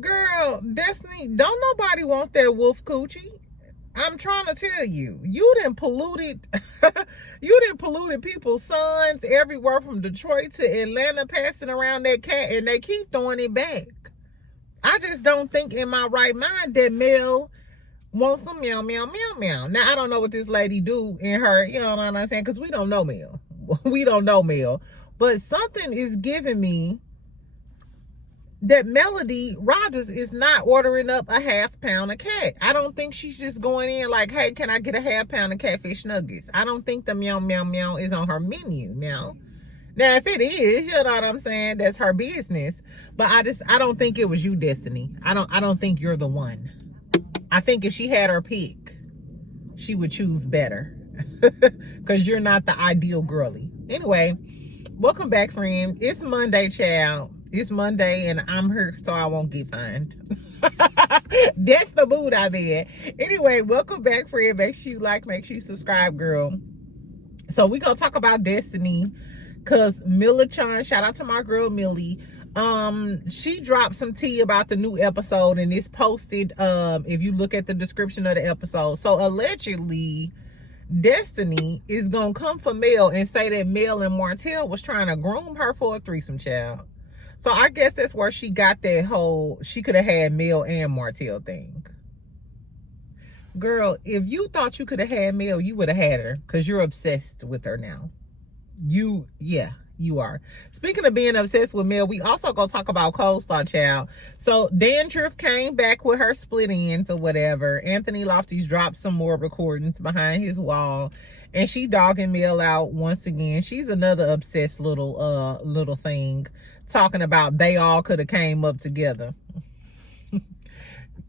Girl, Destiny, don't nobody want that wolf coochie. I'm trying to tell you, you done polluted, you done polluted people's sons everywhere from Detroit to Atlanta, passing around that cat, and they keep throwing it back. I just don't think in my right mind that Mel wants some meow, meow, meow, meow. Now, I don't know what this lady do in her, you know what I'm saying? Because we don't know Mel. We don't know Mel. But something is giving me that Melody Rogers is not ordering up a half pound of cat. I don't think she's just going in like, hey, can I get a half pound of catfish nuggets? I don't think the meow, meow, meow is on her menu now. Now, if it is, you know what I'm saying, that's her business. But I don't think it was you, Destiny. I don't think you're the one. I think if she had her pick, she would choose better. Because you're not the ideal girly. Anyway, welcome back, friend. It's Monday, child. It's Monday, and I'm here so I won't get fined. That's the mood I'm in. Anyway, welcome back, friend. Make sure you like, make sure you subscribe, girl. So we're going to talk about Destiny. Because Millie-chan, shout out to my girl, Millie. She dropped some tea about the new episode, and it's posted, if you look at the description of the episode. So allegedly, Destiny is going to come for Mel and say that Mel and Martell was trying to groom her for a threesome, child. So I guess that's where she got that whole, she could have had Mel and Martell thing. Girl, if you thought you could have had Mel, you would have had her, because you're obsessed with her now. You are. Speaking of being obsessed with Mel, we also gonna talk about Coleslaw, child. So Dandruff came back with her split ends or whatever. Anthony Lofty's dropped some more recordings behind his wall, and she dogging Mel out once again. She's another obsessed little thing, talking about they all could have came up together.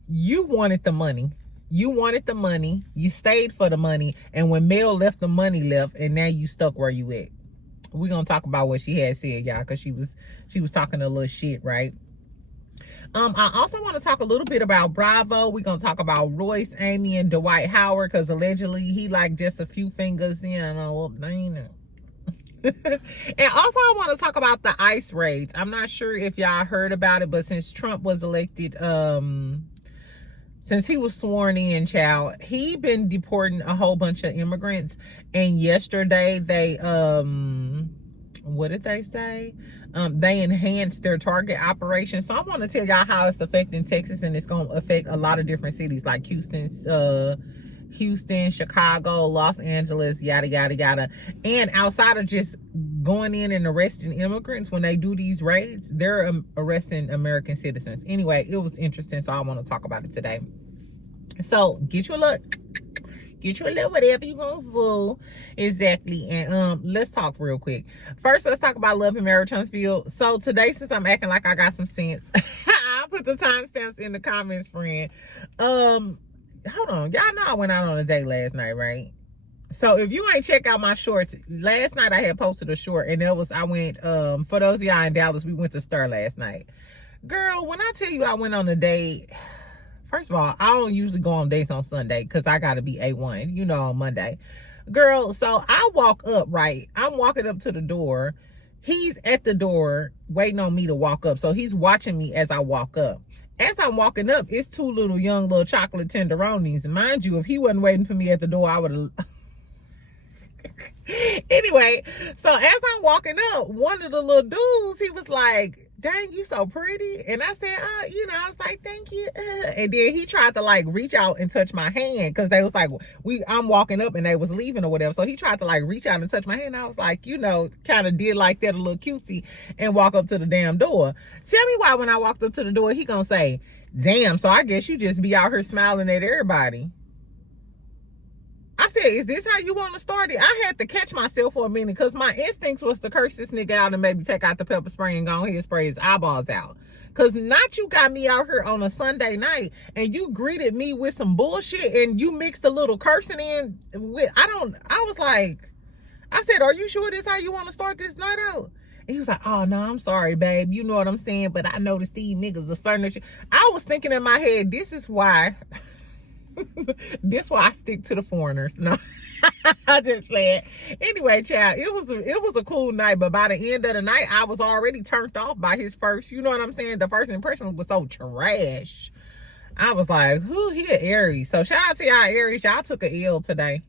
You wanted the money. You wanted the money. You stayed for the money, and when Mel left, the money left, and now you stuck where you at. We're gonna talk about what she had said, y'all, because she was talking a little shit, right? I also want to talk a little bit about Bravo. We're gonna talk about Royce, Amy, and Dwight Howard, because allegedly he like just a few fingers, you know, up there. And also I want to talk about the ICE raids. I'm not sure if y'all heard about it, but since Trump was elected, since he was sworn in, child, he been deporting a whole bunch of immigrants. And yesterday they, what did they say? They enhanced their target operation. So I want to tell y'all how it's affecting Texas, and it's going to affect a lot of different cities like Houston, Chicago, Los Angeles, yada, yada, yada. And outside of just going in and arresting immigrants, when they do these raids, they're arresting American citizens. Anyway, it was interesting, so I want to talk about it today. So get you a little whatever you want to do. Exactly. And let's talk real quick. First, let's talk about Love and Marriage Huntsville. So today, since I'm acting like I got some sense, I'll put the timestamps in the comments, friend. Hold on. Y'all know I went out on a date last night, right? So if you ain't check out my shorts, last night I had posted a short, and I went, for those of y'all in Dallas, we went to Stir last night. Girl, when I tell you I went on a date, first of all, I don't usually go on dates on Sunday because I got to be A1, you know, on Monday. Girl, so I walk up, right? I'm walking up to the door. He's at the door waiting on me to walk up. So he's watching me as I walk up. As I'm walking up, it's two young little chocolate tenderonis. And mind you, if he wasn't waiting for me at the door, I would have... Anyway, so as I'm walking up, one of the little dudes, he was like, dang, you so pretty. And I said, I was like, thank you. And then he tried to like reach out and touch my hand, because they was like, I'm walking up and they was leaving or whatever. So he tried to like reach out and touch my hand. I was like, kind of did like that, a little cutesy, and walk up to the damn door. Tell me why when I walked up to the door, he gonna say, damn, so I guess you just be out here smiling at everybody. I said, is this how you want to start it? I had to catch myself for a minute, because my instincts was to curse this nigga out and maybe take out the pepper spray and go ahead and spray his eyeballs out. Because not you got me out here on a Sunday night and you greeted me with some bullshit and you mixed a little cursing in with, I was like, I said, are you sure this how you want to start this night out? And he was like, oh, no, I'm sorry, babe. You know what I'm saying? But I noticed these niggas are furniture. I was thinking in my head, this is why... This why I stick to the foreigners. No, I just playing. Anyway, child, it was a cool night, but by the end of the night, I was already turned off by his first. You know what I'm saying? The first impression was so trash. I was like, who he an Aries? So shout out to y'all Aries. Y'all took a L today.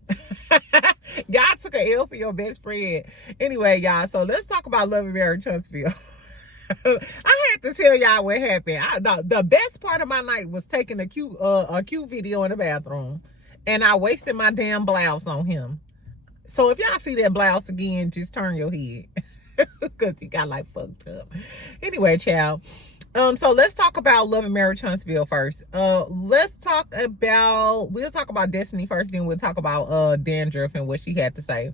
Y'all took a L for your best friend. Anyway, y'all, so let's talk about Love and Marriage Huntsville. I had to tell y'all what happened. The best part of my night was taking a cute video in the bathroom, and I wasted my damn blouse on him. So if y'all see that blouse again, just turn your head, because he got like fucked up. Anyway, child. So let's talk about Love and Marriage Huntsville first. We'll talk about Destiny first, then we'll talk about Dandruff and what she had to say.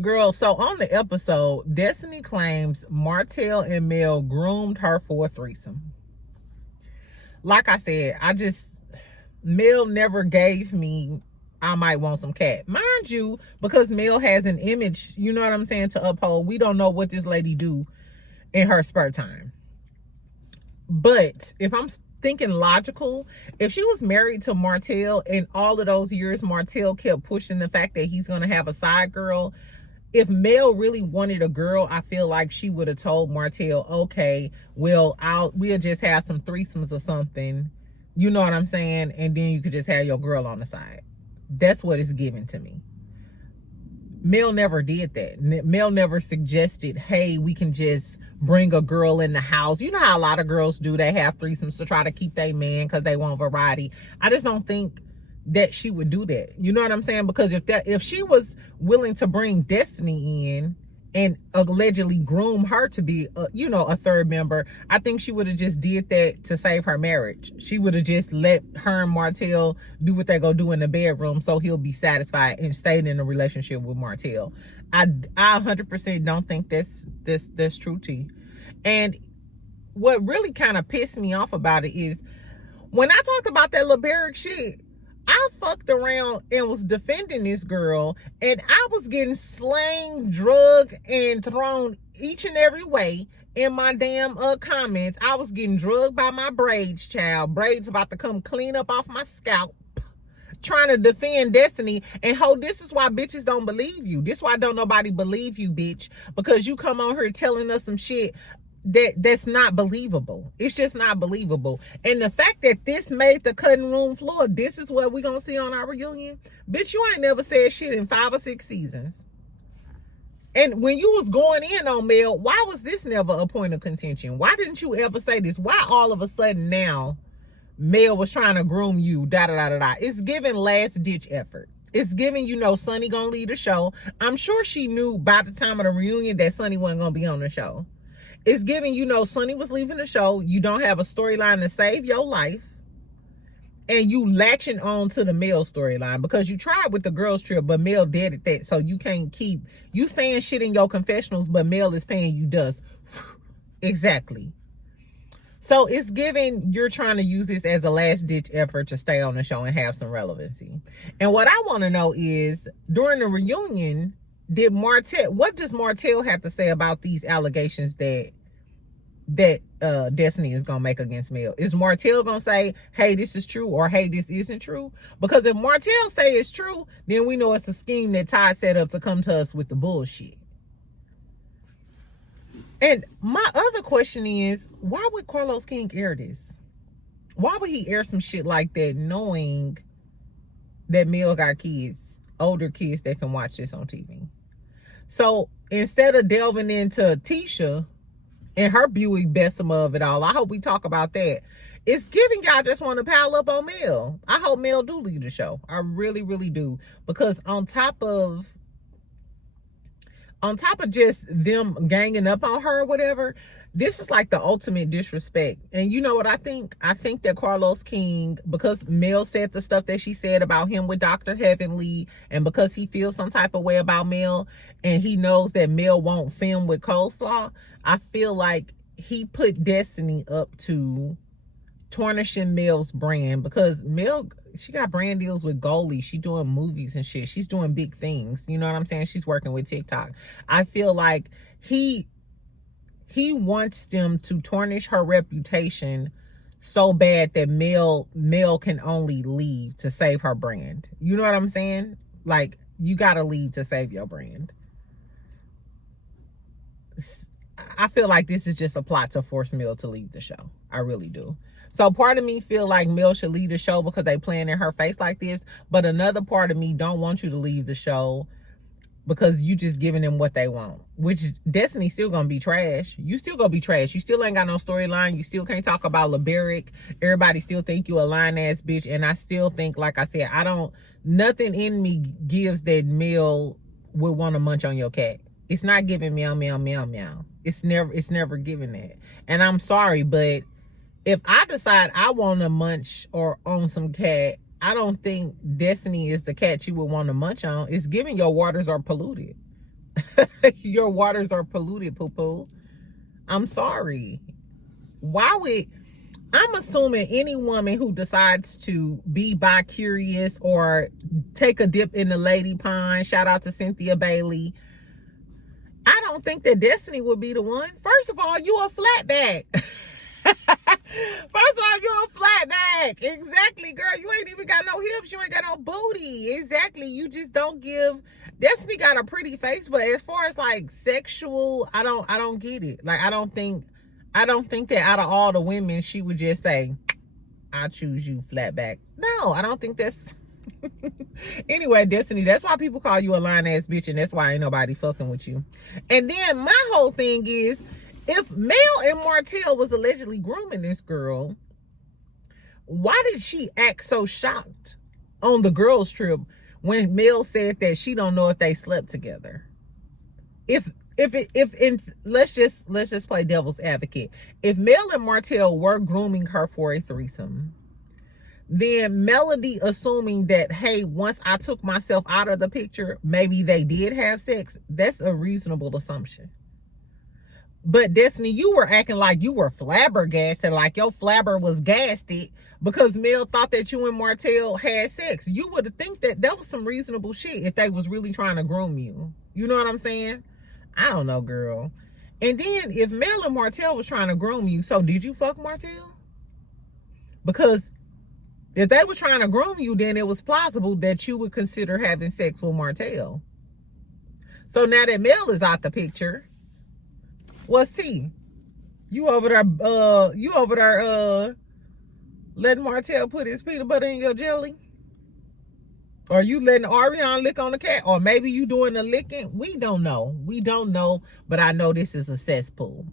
Girl, so on the episode, Destiny claims Martell and Mel groomed her for a threesome. Like I said, Mel never gave me, I might want some cat. Mind you, because Mel has an image, you know what I'm saying, to uphold. We don't know what this lady do in her spare time. But if I'm thinking logical, if she was married to Martell and all of those years Martell kept pushing the fact that he's going to have a side girl, if Mel really wanted a girl, I feel like she would have told Martell, okay, we'll just have some threesomes or something. You know what I'm saying? And then you could just have your girl on the side. That's what it's given to me. Mel never did that. Mel never suggested, hey, we can just bring a girl in the house. You know how a lot of girls do. They have threesomes to try to keep their man because they want variety. I just don't think that she would do that. You know what I'm saying? Because if she was willing to bring Destiny in and allegedly groom her to be a third member, I think she would have just did that to save her marriage. She would have just let her and Martell do what they go do in the bedroom so he'll be satisfied and stayed in a relationship with Martell. I 100% don't think that's true, T. And what really kind of pissed me off about it is when I talked about that little barrack shit, I fucked around and was defending this girl, and I was getting slang, drugged, and thrown each and every way in my damn comments. I was getting drugged by my braids, child. Braids about to come clean up off my scalp, trying to defend Destiny. And this is why bitches don't believe you. This is why don't nobody believe you, bitch, because you come on here telling us some shit that's not believable. It's just not believable. And the fact that this made the cutting room floor, this is what we're gonna see on our reunion. Bitch, you ain't never said shit in 5 or 6 seasons. And when you was going in on Mel, why was this never a point of contention? Why didn't you ever say this? Why all of a sudden now Mel was trying to groom you, da-da-da-da-da? It's giving last-ditch effort. It's giving, Sonny gonna lead the show. I'm sure she knew by the time of the reunion that Sonny wasn't gonna be on the show. It's giving, Sonny was leaving the show. You don't have a storyline to save your life. And you latching on to the Mel storyline because you tried with the girls trip, but Mel dead at that. So you can't keep, you saying shit in your confessionals, but Mel is paying you dust. Exactly. So it's giving, you're trying to use this as a last ditch effort to stay on the show and have some relevancy. And what I want to know is, during the reunion, what does Martell have to say about these allegations that Destiny is gonna make against Mel? Is Martell gonna say, hey, this is true, or hey, this isn't true? Because if Martell say it's true, then we know it's a scheme that Todd set up to come to us with the bullshit. And my other question is, why would Carlos King air this? Why would he air some shit like that knowing that Mel got kids, older kids that can watch this on TV? So instead of delving into Tisha and her Buick Bessemer of it all, I hope we talk about that. It's giving y'all just want to pile up on Mel. I hope Mel do lead the show. I really, really do. Because on top of just them ganging up on her or whatever, this is like the ultimate disrespect. And you know what I think? I think that Carlos King, because Mel said the stuff that she said about him with Dr. Heavenly, and because he feels some type of way about Mel, and he knows that Mel won't film with Coleslaw, I feel like he put Destiny up to tarnishing Mel's brand, because Mel, she got brand deals with Goalie. She doing movies and shit. She's doing big things. You know what I'm saying? She's working with TikTok. I feel like he wants them to tarnish her reputation so bad that Mel can only leave to save her brand. You know what I'm saying? Like, you gotta leave to save your brand. I feel like this is just a plot to force Mel to leave the show. I really do. So part of me feel like Mel should leave the show because they playing in her face like this. But another part of me don't want you to leave the show because you just giving them what they want. Which Destiny's still gonna be trash. You still gonna be trash. You still ain't got no storyline. You still can't talk about LeBerick. Everybody still think you a lying ass bitch. And I still think, like I said, nothing in me gives that Mel would want to munch on your cat. It's not giving meow, meow, meow, meow. It's never giving that. And I'm sorry, but if I decide I want to munch or own some cat, I don't think Destiny is the cat you would want to munch on. It's giving your waters are polluted. Your waters are polluted, poo-poo. I'm sorry. I'm assuming any woman who decides to be bi-curious or take a dip in the lady pond, shout out to Cynthia Bailey, I don't think that Destiny would be the one. First of all, you a flatback. First of all, you a flatback. Exactly, girl. You ain't even got no hips. You ain't got no booty. Exactly. You just don't give. Destiny got a pretty face, but as far as like sexual, I don't get it. Like, I don't think that out of all the women, she would just say, I choose you, flatback. No, I don't think that's. Anyway, Destiny, that's why people call you a lying ass bitch, and that's why ain't nobody fucking with you. And then my whole thing is, if Mel and Martell was allegedly grooming this girl, why did she act so shocked on the girls' trip when Mel said that she don't know if they slept together? Let's just play devil's advocate. If Mel and Martell were grooming her for a threesome, then Melody assuming that, hey, once I took myself out of the picture, maybe they did have sex, that's a reasonable assumption. But Destiny, you were acting like you were flabbergasted, like your flabber was gasted because Mel thought that you and Martell had sex. You would think that was some reasonable shit if they was really trying to groom you. You know what I'm saying? I don't know, girl. And then if Mel and Martell was trying to groom you, so did you fuck Martell? Because if they was trying to groom you, then it was plausible that you would consider having sex with Martell. So now that Mel is out the picture, well, see, you over there letting Martell put his peanut butter in your jelly? Or you letting Arionne lick on the cat? Or maybe you doing the licking? We don't know. We don't know, but I know this is a cesspool.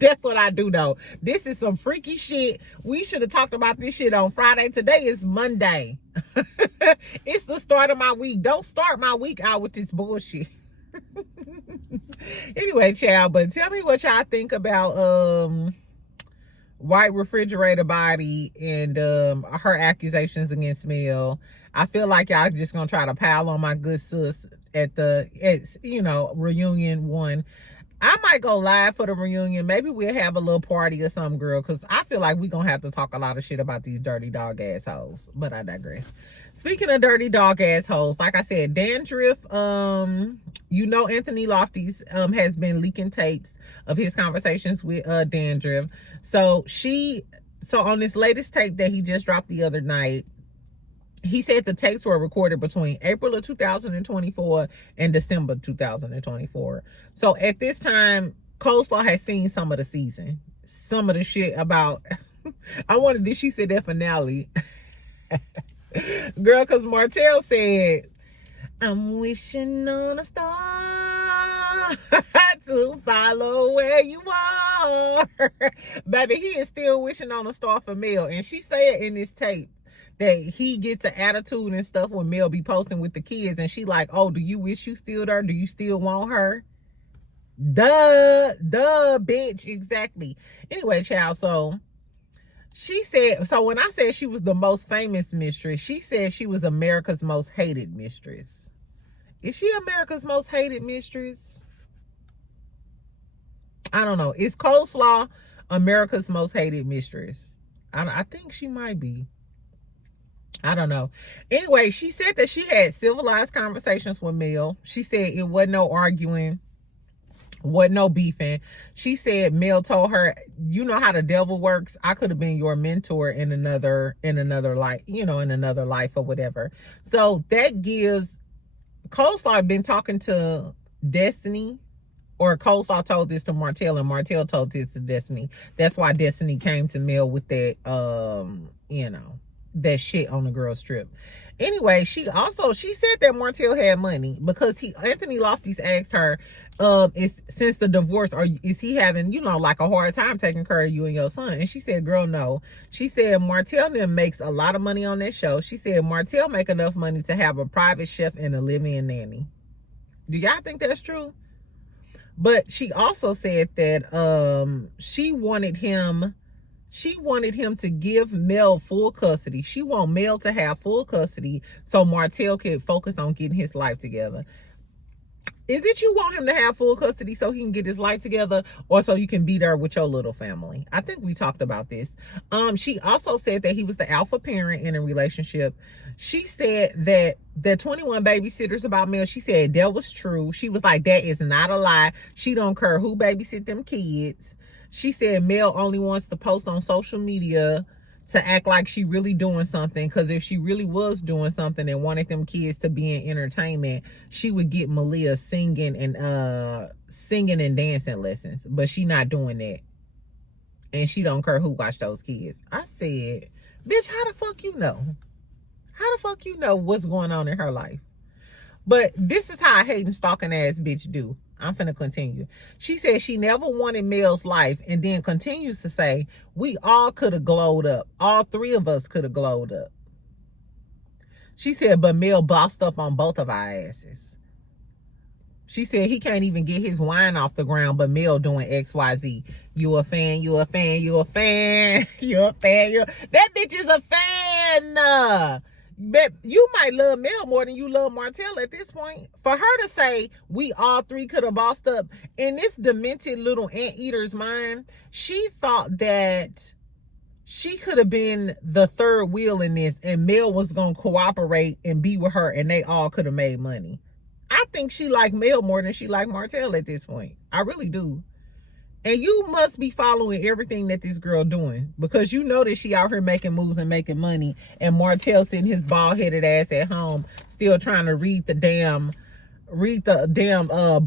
That's what I do know. This is some freaky shit. We should have talked about this shit on Friday. Today is Monday. It's the start of my week. Don't start my week out with this bullshit. Anyway, child, but tell me what y'all think about White Refrigerator Body and her accusations against Mel. I feel like y'all just gonna try to pile on my good sis at reunion one. I might go live for the reunion. Maybe we'll have a little party or something, girl, because I feel like we're gonna have to talk a lot of shit about these dirty dog assholes. But I digress. Speaking of dirty dog assholes, like I said, Dandruff, Anthony Lofty's has been leaking tapes of his conversations with Dandruff. So on this latest tape that he just dropped the other night, he said the tapes were recorded between April of 2024 and December 2024. So at this time, Coleslaw has seen some of the season. Some of the shit about, she said that finale. Girl, because Martell said, I'm wishing on a star to follow where you are. Baby, he is still wishing on a star for Mel. And she said in this tape that he gets an attitude and stuff when Mel be posting with the kids, and she like, oh, do you wish you still there? Do you still want her? Duh, bitch, exactly. Anyway, child, so she said, so when I said she was the most famous mistress, she said she was America's most hated mistress. Is she America's most hated mistress? I don't know. Is Coleslaw America's most hated mistress? I think she might be. I don't know. Anyway, she said that she had civilized conversations with Mel. She said it wasn't no arguing Wasn't no beefing. She said Mel told her, you know how the devil works. I could have been your mentor in another life, in another life or whatever. So that gives Coleslaw been talking to Destiny, or Coleslaw told this to Martell, and Martell told this to Destiny. That's why Destiny came to Mel with that, that shit on the girl's trip. Anyway, she said that Martell had money because Anthony Lofty's asked her, is since the divorce, or is he having, like a hard time taking care of you and your son? And she said, girl, no. She said Martell then makes a lot of money on that show. She said Martell make enough money to have a private chef and a living nanny. Do y'all think that's true? But she also said that she wanted him to give Mel full custody. She want Mel to have full custody so Martell could focus on getting his life together. Is it you want him to have full custody so he can get his life together, or so you can be there with your little family? I think we talked about this. She also said that he was the alpha parent in a relationship. She said that the 21 babysitters about Mel, she said that was true. She was like, that is not a lie. She don't care who babysit them kids. She said Mel only wants to post on social media to act like she really doing something, because if she really was doing something and wanted them kids to be in entertainment, she would get Malia singing and dancing lessons. But she not doing that, and she don't care who watch those kids. I said, bitch, how the fuck you know? How the fuck you know what's going on in her life? But this is how a hating, stalking ass bitch do. I'm finna continue. She said she never wanted Mel's life, and then continues to say, we all could have glowed up. All three of us could have glowed up. She said, but Mel bossed up on both of our asses. She said he can't even get his wine off the ground, but Mel doing XYZ. You a fan, you a fan, you a fan, you a fan, that bitch is a fan. But you might love Mel more than you love Martell at this point. For her to say we all three could have bossed up, in this demented little anteater's mind, she thought that she could have been the third wheel in this, and Mel was going to cooperate and be with her, and they all could have made money. I think she liked Mel more than she liked Martell at this point. I really do. And you must be following everything that this girl doing, because you know that she out here making moves and making money, and Martell sitting his bald-headed ass at home still trying to read the damn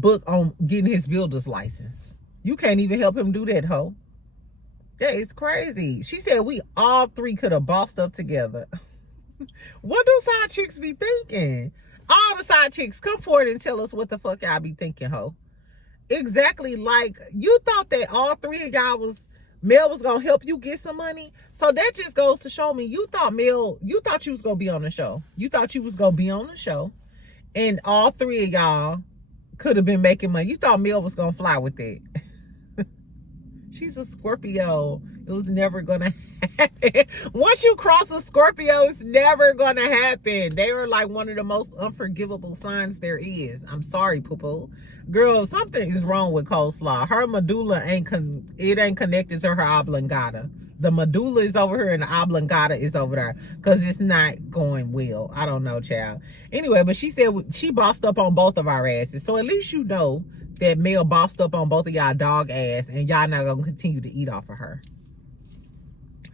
book on getting his builder's license. You can't even help him do that, hoe. That is crazy. She said we all three could have bossed up together. What do side chicks be thinking? All the side chicks, come forward and tell us what the fuck y'all be thinking, hoe. Exactly, like you thought that all three of y'all Mel was gonna help you get some money. So that just goes to show me you thought you was gonna be on the show. You thought you was gonna be on the show, and all three of y'all could have been making money. You thought Mel was gonna fly with it. She's a Scorpio. It was never gonna happen. Once you cross a Scorpio, it's never gonna happen. They are like one of the most unforgivable signs there is. I'm sorry, poo-poo. Girl, something is wrong with Coleslaw. Her medulla ain't connected to her oblongata. The medulla is over here and the oblongata is over there, because it's not going well. I don't know, child. Anyway, but she said she bossed up on both of our asses. So at least you know that Mel bossed up on both of y'all dog ass, and y'all not gonna continue to eat off of her.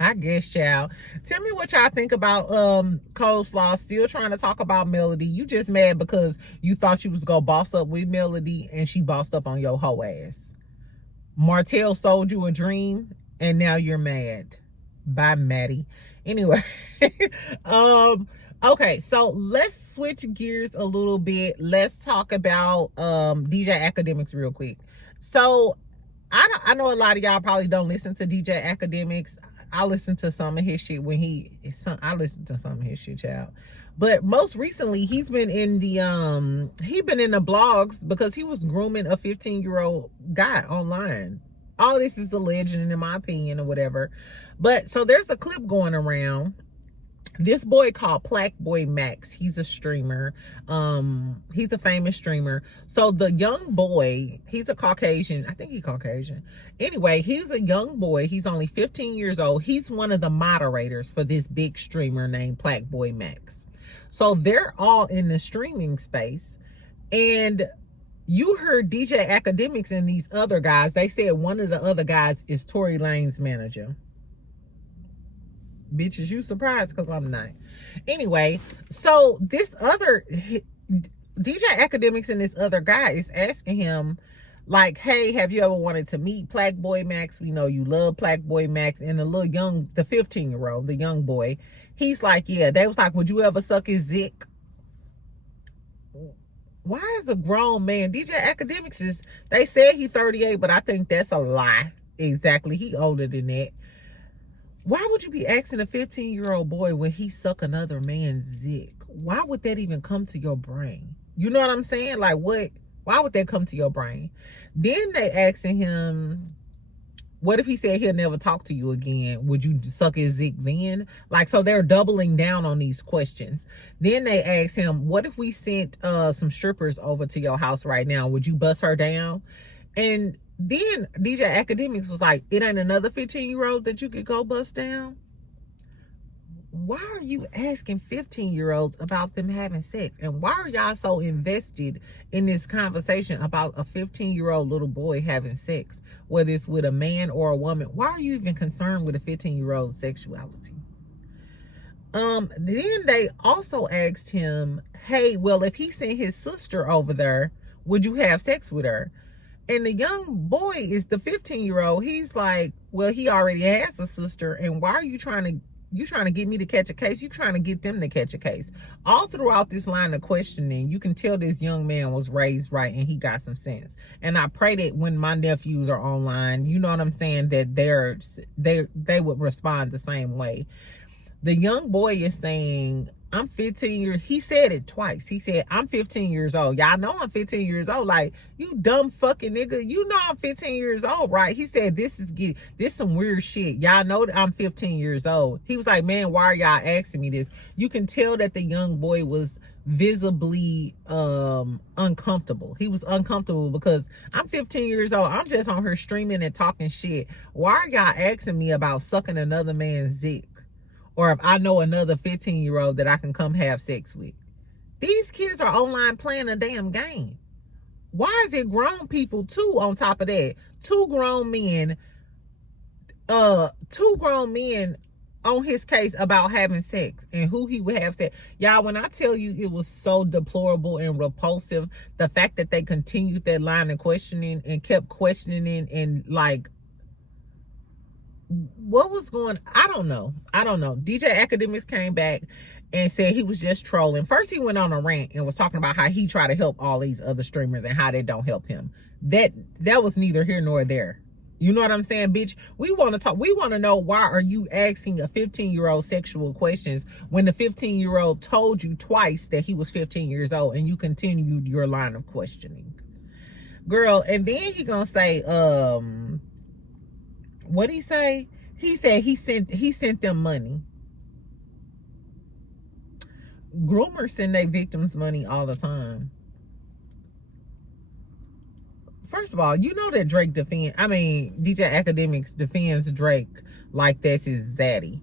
I guess, child. Tell me what y'all think about Coleslaw still trying to talk about Melody. You just mad because you thought you was gonna boss up with Melody, and she bossed up on your hoe ass. Martell sold you a dream, and now you're mad. Bye, Maddie. Anyway, okay, so let's switch gears a little bit. Let's talk about DJ Akademiks real quick. So I know a lot of y'all probably don't listen to DJ Akademiks. I listened to some of his shit I listened to some of his shit, child. But most recently, he's been in the blogs because he was grooming a 15-year-old guy online. All this is alleged, in my opinion, or whatever. But so there's a clip going around. This boy called Black Boy Max, he's a streamer. He's a famous streamer. So the young boy, he's a Caucasian. I think he's Caucasian. Anyway, he's a young boy. He's only 15 years old. He's one of the moderators for this big streamer named Black Boy Max. So they're all in the streaming space. And You heard DJ Akademiks and these other guys. They said one of the other guys is Tory Lanez manager. Bitches, you surprised? Because I'm not. Anyway, so this other DJ Akademiks and this other guy is asking him, like, hey, have you ever wanted to meet Plaque Boy Max? We know you love Plaque Boy Max. And the 15-year-old, the young boy, he's like, yeah. They was like, would you ever suck his dick? Why is a grown man? DJ Akademiks is, they said he 38, but I think that's a lie. Exactly. He older than that. Why would you be asking a 15-year-old boy when he suck another man's dick? Why would that even come to your brain? You know what I'm saying? Like, what? Why would that come to your brain? Then they asking him, what if he said he'll never talk to you again? Would you suck his dick then? Like, so they're doubling down on these questions. Then they asked him, what if we sent some strippers over to your house right now? Would you bust her down? And then DJ Akademiks was like, it ain't another 15-year-old that you could go bust down? Why are you asking 15-year-olds about them having sex? And why are y'all so invested in this conversation about a 15-year-old little boy having sex, whether it's with a man or a woman? Why are you even concerned with a 15-year-old's sexuality? Then they also asked him, hey, well, if he sent his sister over there, would you have sex with her? And the young boy is the 15-year-old. He's like, well, he already has a sister, and why are you trying to get me to catch a case? You trying to get them to catch a case. All throughout this line of questioning, you can tell this young man was raised right and he got some sense. And I pray that when my nephews are online, you know what I'm saying, that they would respond the same way. The young boy is saying, I'm 15 years. He said it twice. He said, I'm 15 years old. Y'all know I'm 15 years old. Like, you dumb fucking nigga. You know I'm 15 years old, right? He said, this some weird shit. Y'all know that I'm 15 years old. He was like, man, why are y'all asking me this? You can tell that the young boy was visibly uncomfortable. He was uncomfortable because I'm 15 years old. I'm just on here streaming and talking shit. Why are y'all asking me about sucking another man's dick? Or if I know another 15-year-old that I can come have sex with. These kids are online playing a damn game. Why is it grown people too on top of that? Two grown men on his case about having sex and who he would have sex. Y'all, when I tell you it was so deplorable and repulsive, the fact that they continued that line of questioning and kept questioning and like, what was going, I don't know. DJ Akademiks came back and said he was just trolling. First he went on a rant and was talking about how he tried to help all these other streamers and how they don't help him. That was neither here nor there. You know what I'm saying, bitch? We want to talk. We want to know, why are you asking a 15-year-old sexual questions when the 15-year-old told you twice that he was 15 years old and you continued your line of questioning? Girl, and then he gonna say, what'd he say? He said he sent them money. Groomers send their victims money all the time. First of all, you know that DJ Akademiks defends Drake like that's his zaddy.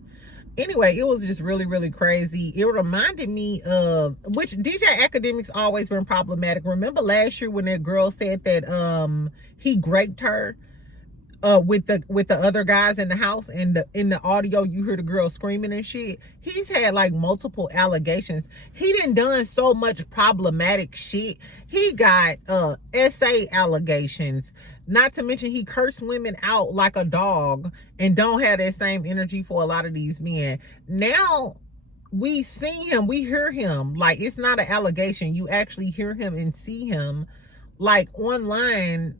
Anyway, it was just really, really crazy. It reminded me of, which DJ Akademiks always been problematic. Remember last year when that girl said that he raped her with the other guys in the house, and in the audio you hear the girl screaming and shit. He's had like multiple allegations. He done so much problematic shit. He got SA allegations, not to mention he cursed women out like a dog and don't have that same energy for a lot of these men. Now we see him, we hear him, like it's not an allegation. You actually hear him and see him like online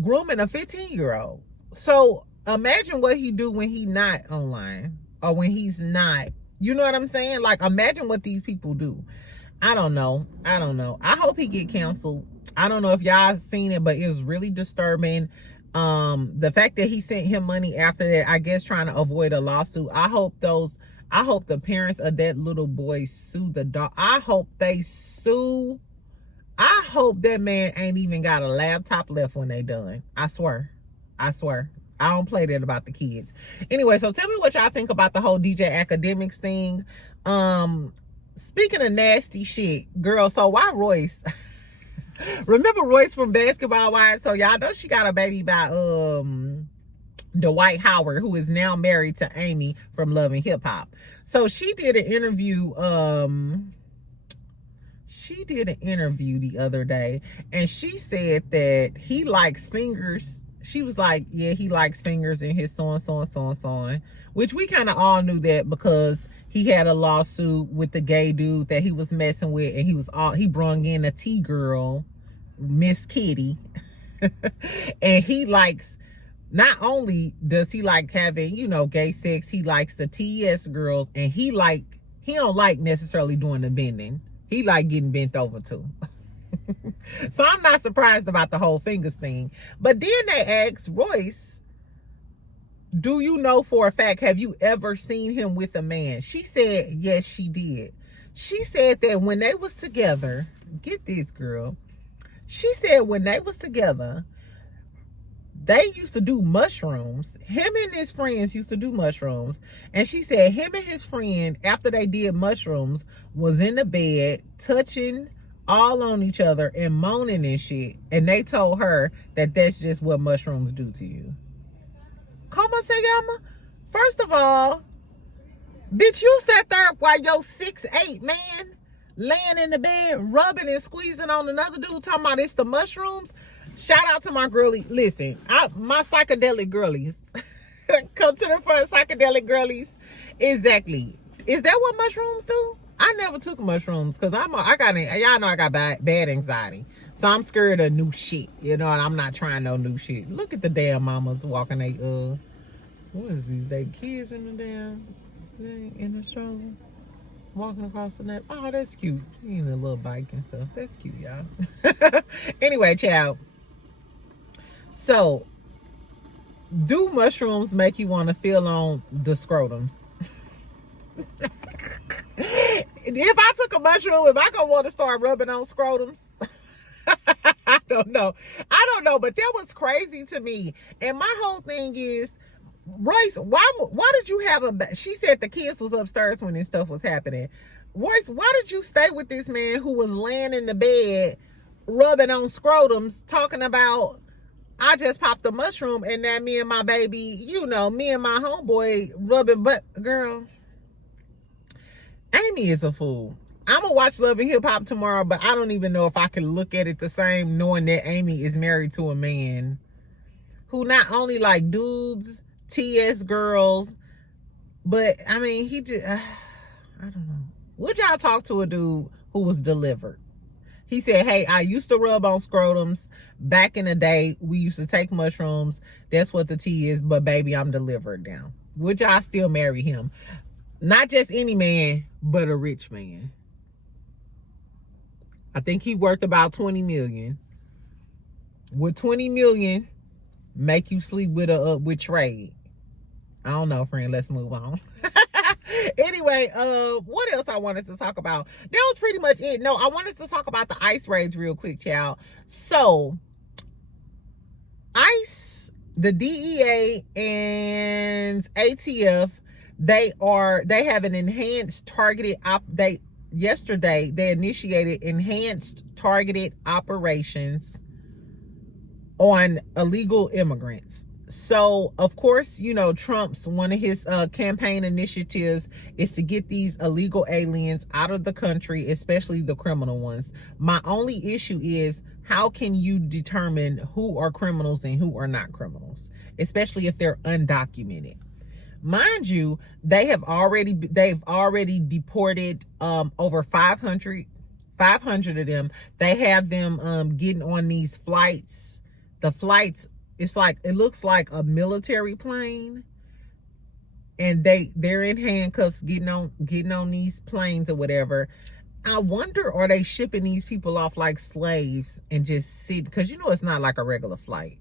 grooming a 15-year-old. So imagine what he do when he not online or when he's not, you know what I'm saying? Like, imagine what these people do. I don't know. I hope he get canceled. I don't know if y'all seen it, but it was really disturbing. The fact that he sent him money after that, I guess trying to avoid a lawsuit. I hope the parents of that little boy sue the dog. I hope they sue. I hope that man ain't even got a laptop left when they done. I swear. I don't play that about the kids. Anyway, so tell me what y'all think about the whole DJ Akademiks thing. Speaking of nasty shit, girl, so why Royce? Remember Royce from Basketball Wives? So y'all know she got a baby by Dwight Howard, who is now married to Amy from Love and Hip Hop. So she did an interview. She did an interview the other day, and she said that he likes fingers. She was like, yeah, he likes fingers in his so-and-so, which we kind of all knew that because he had a lawsuit with the gay dude that he was messing with, and he brung in a T-girl, Miss Kitty. And he likes, not only does he like having, gay sex, he likes the TS girls, and he don't like necessarily doing the bending. He like getting bent over too. So I'm not surprised about the whole fingers thing. But then they asked Royce, do you know for a fact, have you ever seen him with a man? She said, yes, she did. She said that when they was together, get this, girl. She said when they was together, they used to do mushrooms. Him and his friends used to do mushrooms. And she said him and his friend, after they did mushrooms, was in the bed, touching all on each other and moaning and shit. And they told her that that's just what mushrooms do to you. Como se llama? First of all, bitch, you sat there while your 6'8" man laying in the bed, rubbing and squeezing on another dude, talking about it's the mushrooms. Shout out to my girlie. Listen, my psychedelic girlies. Come to the front, psychedelic girlies. Exactly. Is that what mushrooms do? I never took mushrooms because y'all know I got bad anxiety. So I'm scared of new shit, and I'm not trying no new shit. Look at the damn mamas walking what is these? They kids in the damn thing in the stroller? Walking across the net. Oh, that's cute. You a little bike and stuff. That's cute, y'all. Anyway, child. So, do mushrooms make you want to feel on the scrotums? If I took a mushroom, am I gonna want to start rubbing on scrotums? I don't know, but that was crazy to me. And my whole thing is, Royce, why did you have she said the kids was upstairs when this stuff was happening. Royce, why did you stay with this man who was laying in the bed, rubbing on scrotums, talking about, I just popped a mushroom and now me and my baby, me and my homeboy rubbing butt? Girl, Amy is a fool. I'm gonna watch Love and Hip Hop tomorrow, but I don't even know if I can look at it the same, knowing that Amy is married to a man who not only like dudes, TS girls, but I mean, he just, I don't know. Would y'all talk to a dude who was delivered? He said, hey, I used to rub on scrotums. Back in the day, we used to take mushrooms. That's what the tea is, but baby, I'm delivered now. Would y'all still marry him? Not just any man, but a rich man. I think he worth about 20 million. Would 20 million make you sleep with trade? I don't know, friend. Let's move on. Anyway, what else I wanted to talk about? That was pretty much it. No, I wanted to talk about the ICE raids real quick, child. So, ICE, the DEA, and ATF, they have an enhanced targeted yesterday they initiated enhanced targeted operations on illegal immigrants. So, of course, Trump's, one of his campaign initiatives is to get these illegal aliens out of the country, especially the criminal ones. My only issue is, how can you determine who are criminals and who are not criminals, especially if they're undocumented? Mind you, they've already deported over 500 of them. They have them getting on these flights. The flights, it looks like a military plane, and they're in handcuffs getting on these planes or whatever. I wonder, are they shipping these people off like slaves and just sit, because it's not like a regular flight.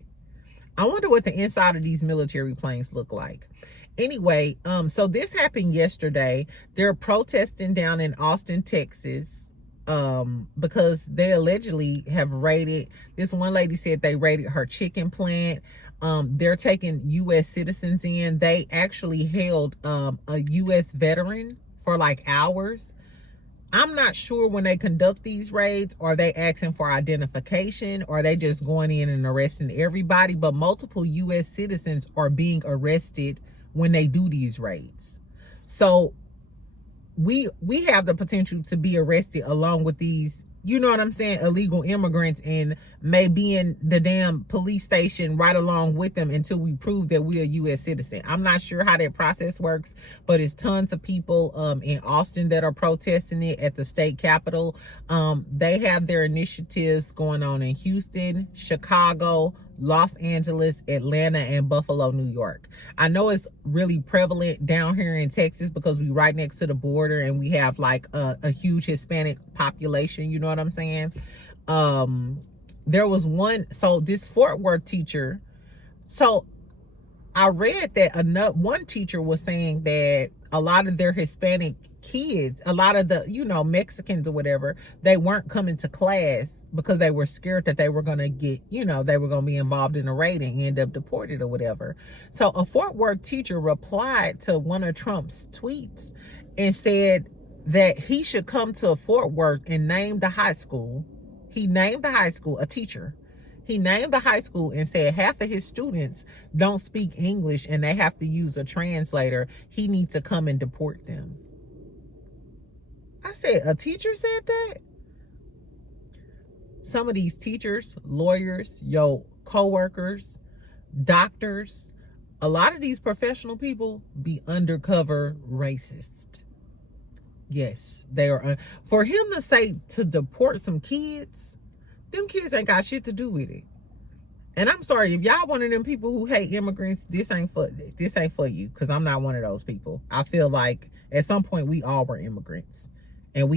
I wonder what the inside of these military planes look like. Anyway, so this happened yesterday. They're protesting down in Austin, Texas, because they allegedly have raided, this one lady said they raided her chicken plant. They're taking U.S. citizens in. They actually held a U.S. veteran for like hours. I'm not sure when they conduct these raids, are they asking for identification, or are they just going in and arresting everybody? But multiple U.S. citizens are being arrested when they do these raids. So we have the potential to be arrested along with these, you know what I'm saying, illegal immigrants, and may be in the damn police station right along with them until we prove that we're a U.S. citizen. I'm not sure how that process works, but it's tons of people in Austin that are protesting it at the state capitol. They have their initiatives going on in Houston, Chicago, Los Angeles, Atlanta, and Buffalo, New York. I know it's really prevalent down here in Texas because we right next to the border and we have like a huge Hispanic population, you know what I'm saying? There was one, so this Fort Worth teacher, so I read that one teacher was saying that a lot of their Hispanic kids, a lot of the, you know, Mexicans or whatever, they weren't coming to class because they were scared that they were going to get, you know, they were going to be involved in a raid and end up deported or whatever. So a Fort Worth teacher replied to one of Trump's tweets and said that he should come to Fort Worth and name the high school. He named the high school, a teacher. He named the high school and said half of his students don't speak English and they have to use a translator. He needs to come and deport them. I said, a teacher said that? Some of these teachers, lawyers, your co-workers, doctors, a lot of these professional people be undercover racist. Yes, they are. For him to say to deport some kids, them kids ain't got shit to do with it. And I'm sorry, if y'all one of them people who hate immigrants, this ain't for you, because I'm not one of those people. I feel like at some point we all were immigrants. And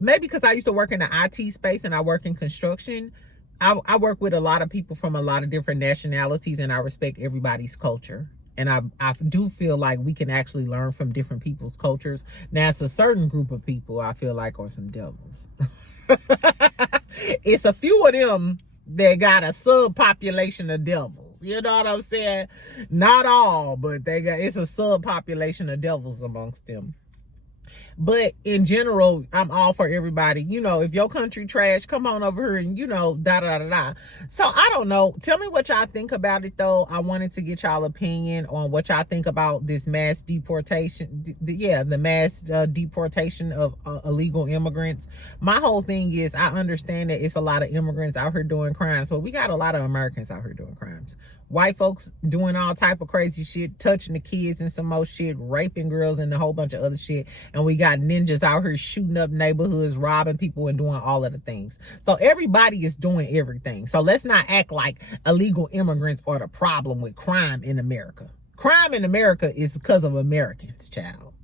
maybe because I used to work in the IT space and I work in construction, I work with a lot of people from a lot of different nationalities, and I respect everybody's culture. And I do feel like we can actually learn from different people's cultures. Now, it's a certain group of people I feel like are some devils. It's a few of them that got a subpopulation of devils. You know what I'm saying? Not all, but it's a subpopulation of devils amongst them. But in general, I'm all for everybody. You know, if your country trash, come on over here and, you know, da-da-da-da. So, I don't know. Tell me what y'all think about it, though. I wanted to get y'all opinion on what y'all think about this mass deportation. The mass deportation of illegal immigrants. My whole thing is, I understand that it's a lot of immigrants out here doing crimes, but we got a lot of Americans out here doing crimes. White folks doing all type of crazy shit, touching the kids and some more shit, raping girls and a whole bunch of other shit. And we got ninjas out here shooting up neighborhoods, robbing people and doing all of the things. So everybody is doing everything. So let's not act like illegal immigrants are the problem with crime in America. Crime in America is because of Americans, child.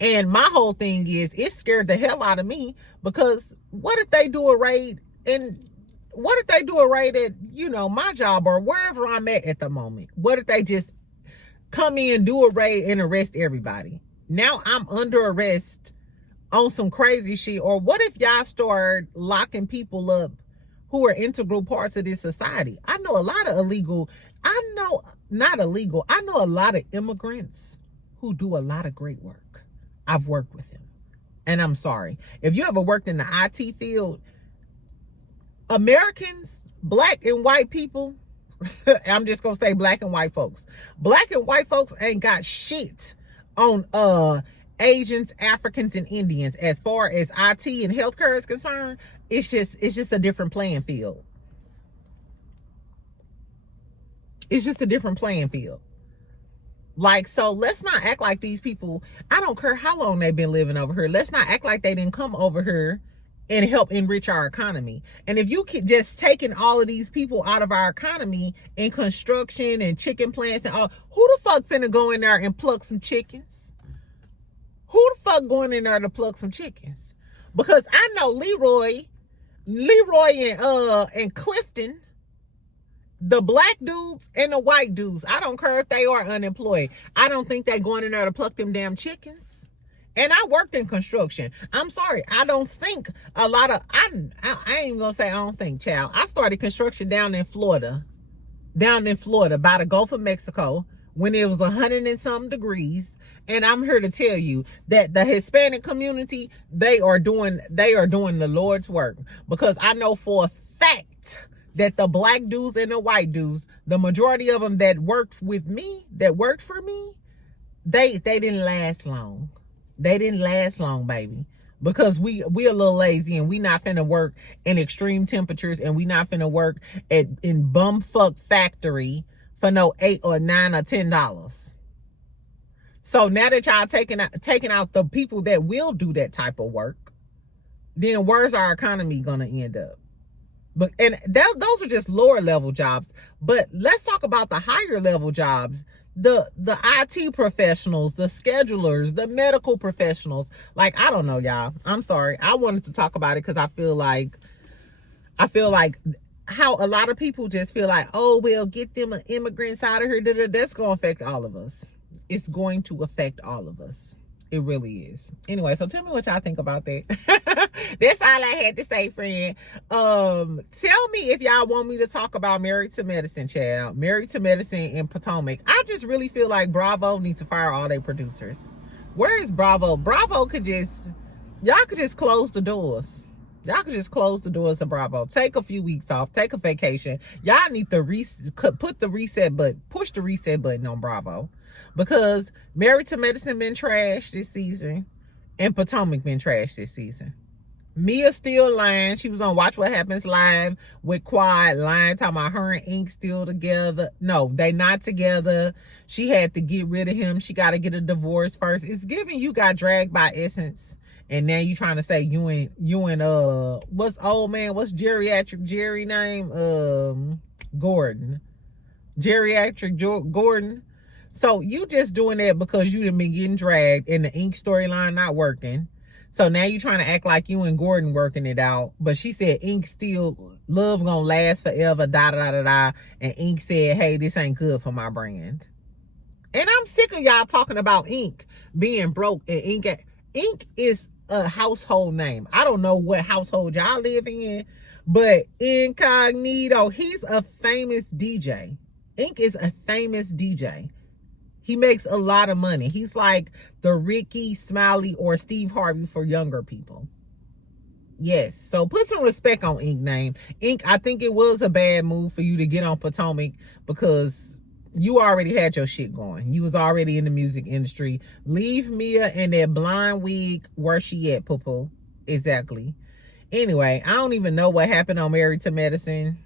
And my whole thing is, it scared the hell out of me, because what if they do a raid at, you know, my job or wherever I'm at the moment? What if they just come in, do a raid, and arrest everybody? Now I'm under arrest on some crazy shit. Or what if y'all start locking people up who are integral parts of this society? I know a lot of I know a lot of immigrants who do a lot of great work. I've worked with them. And I'm sorry. If you ever worked in the IT field, Americans, black and white people, I'm just gonna say black and white folks. Black and white folks ain't got shit on Asians, Africans, and Indians. As far as IT and healthcare is concerned, it's just a different playing field. It's just a different playing field. Like, so let's not act like these people, I don't care how long they've been living over here, let's not act like they didn't come over here and help enrich our economy. And if you keep just taking all of these people out of our economy in construction and chicken plants and all, who the fuck finna go in there and pluck some chickens? Who the fuck going in there to pluck some chickens? Because I know Leroy and Clifton, the black dudes and the white dudes, I don't care if they are unemployed, I don't think they going in there to pluck them damn chickens. And I worked in construction. I'm sorry, I don't think a lot of, I ain't even gonna say I don't think, child. I started construction down in Florida by the Gulf of Mexico, when it was 100 and something degrees. And I'm here to tell you that the Hispanic community, they are doing the Lord's work, because I know for a fact that the black dudes and the white dudes, the majority of them that worked for me, they didn't last long. They didn't last long, baby. Because we a little lazy, and we not finna work in extreme temperatures, and we not finna work in bumfuck factory for no $8 or $9 or $10. So now that y'all taking out the people that will do that type of work, then where's our economy gonna end up? But those are just lower level jobs. But let's talk about the higher level jobs. The IT professionals, the schedulers, the medical professionals. Like, I don't know, y'all. I'm sorry. I wanted to talk about it because I feel like how a lot of people just feel like, oh, well, get them immigrants out of here. That's going to affect all of us. It's going to affect all of us. It really is. Anyway, so tell me what y'all think about that. That's all I had to say, friend. Tell me if y'all want me to talk about Married to Medicine, child. Married to Medicine in Potomac. I just really feel like Bravo needs to fire all their producers. Where is Bravo? Bravo could just close the doors. Y'all could just close the doors to Bravo. Take a few weeks off. Take a vacation. Y'all need to push the reset button on Bravo. Because Married to Medicine been trashed this season, and Potomac been trashed this season. Mia still lying. She was on Watch What Happens Live with Quad, lying, talking about her and Ink still together. No, they not together. She had to get rid of him. She got to get a divorce first. It's giving you got dragged by Essence, and now you trying to say you and what's old man? What's geriatric Jerry name? Gordon. Geriatric Gordon. So you just doing that because you done been getting dragged and the Ink storyline not working. So now you trying to act like you and Gordon working it out. But she said Ink still, love gonna last forever, da-da-da-da-da. And Ink said, hey, this ain't good for my brand. And I'm sick of y'all talking about Ink being broke. And Ink is a household name. I don't know what household y'all live in, but Incognito, he's a famous DJ. Ink is a famous DJ. He makes a lot of money. He's like the Ricky Smiley or Steve Harvey for younger people. Yes. So put some respect on Ink name. Ink, I think it was a bad move for you to get on Potomac because you already had your shit going. You was already in the music industry. Leave Mia and that blind wig where she at, poo-poo. Exactly. Anyway, I don't even know what happened on Married to Medicine.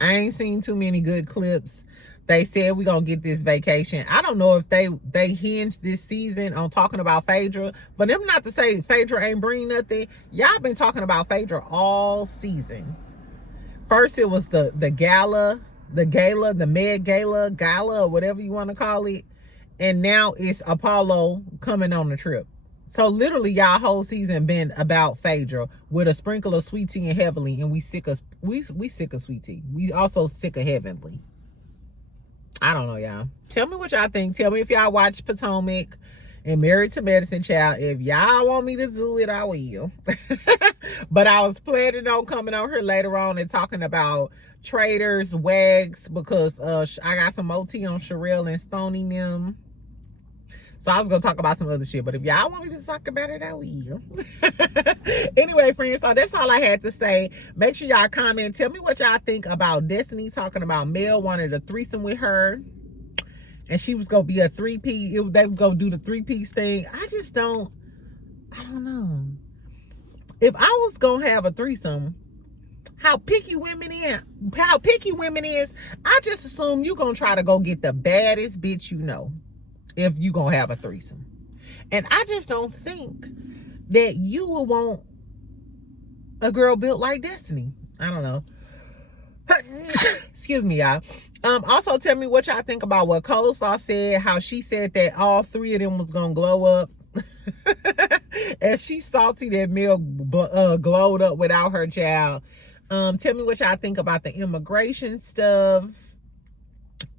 I ain't seen too many good clips. They said we're going to get this vacation. I don't know if they hinged this season on talking about Phaedra. For them not to say Phaedra ain't bring nothing. Y'all been talking about Phaedra all season. First it was the gala, the Med Gala, or whatever you want to call it. And now it's Apollo coming on the trip. So literally y'all whole season been about Phaedra with a sprinkle of Sweet Tea and Heavenly. And we sick of Sweet Tea. We also sick of Heavenly. I don't know, y'all. Tell me what y'all think. Tell me if y'all watch Potomac and Married to Medicine, child. If y'all want me to do it, I will. But I was planning on coming on here later on and talking about traders, wags, because I got some OT on Sherelle and Stoney them. So I was going to talk about some other shit. But if y'all want me to talk about it, I will. Anyway, friends, so that's all I had to say. Make sure y'all comment. Tell me what y'all think about Destiny talking about Mel wanted a threesome with her. And she was going to be a three-piece. They was going to do the three-piece thing. I don't know. If I was going to have a threesome, how picky women is, I just assume you going to try to go get the baddest bitch you know. If you gonna have a threesome. And I just don't think that you will want a girl built like Destiny. I don't know. Excuse me, y'all. Also tell me what y'all think about what Coleslaw said, how she said that all three of them was gonna glow up. And she's salty that Mel glowed up without her child. Tell me what y'all think about the immigration stuff.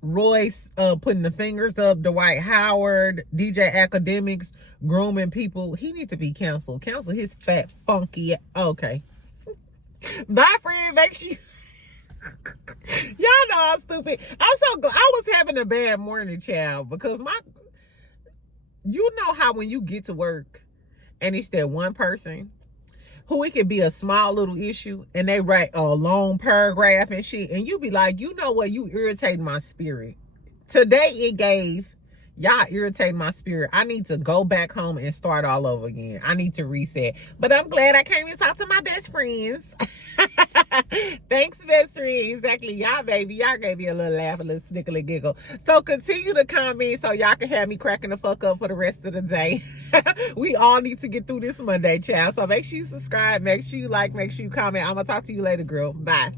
Royce putting the fingers up, Dwight Howard, DJ Academics grooming people. He needs to be canceled. Cancel his fat, funky. Okay. Bye, friend. Make sure y'all know I'm stupid. I was having a bad morning, child, because You know how when you get to work and it's that one person who it could be a small little issue and they write a long paragraph and shit, and you be like, you know what, you irritating my spirit. Today it gave, y'all irritating my spirit. I need to go back home and start all over again. I need to reset. But I'm glad I came and talked to my best friends. Thanks, best friend. Exactly. Y'all, baby. Y'all gave me a little laugh, a little snickle and giggle. So continue to comment so y'all can have me cracking the fuck up for the rest of the day. We all need to get through this Monday, child. So make sure you subscribe, make sure you like, make sure you comment. I'm going to talk to you later, girl. Bye.